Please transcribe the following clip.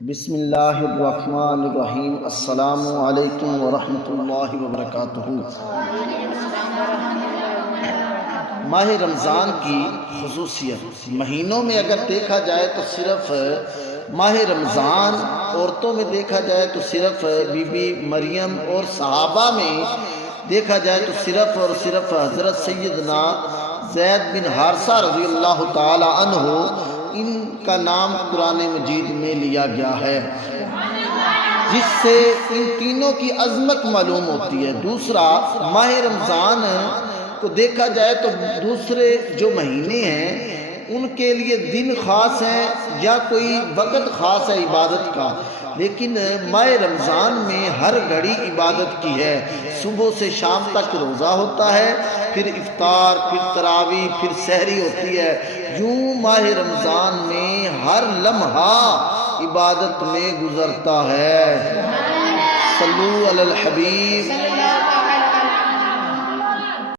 بسم اللہ الرحمن الرحیم۔ السلام علیکم ورحمۃ اللہ وبرکاتہ۔ ماہ رمضان کی خصوصیت، مہینوں میں اگر دیکھا جائے تو صرف ماہ رمضان، عورتوں میں دیکھا جائے تو صرف بی بی مریم، اور صحابہ میں دیکھا جائے تو صرف اور صرف حضرت سیدنا زید بن حارثہ رضی اللہ تعالی عنہ، ان کا نام قرآن مجید میں لیا گیا ہے، جس سے ان تینوں کی عظمت معلوم ہوتی ہے۔ دوسرا، ماہ رمضان کو دیکھا جائے تو دوسرے جو مہینے ہیں ان کے لیے دن خاص ہیں یا کوئی وقت خاص ہے عبادت کا، لیکن ماہ رمضان میں ہر گھڑی عبادت کی ہے۔ صبح سے شام تک روزہ ہوتا ہے، پھر افطار، پھر تراویح، پھر سحری ہوتی ہے۔ یوں ماہ رمضان میں ہر لمحہ عبادت میں گزرتا ہے۔ صلو علی الحبیب۔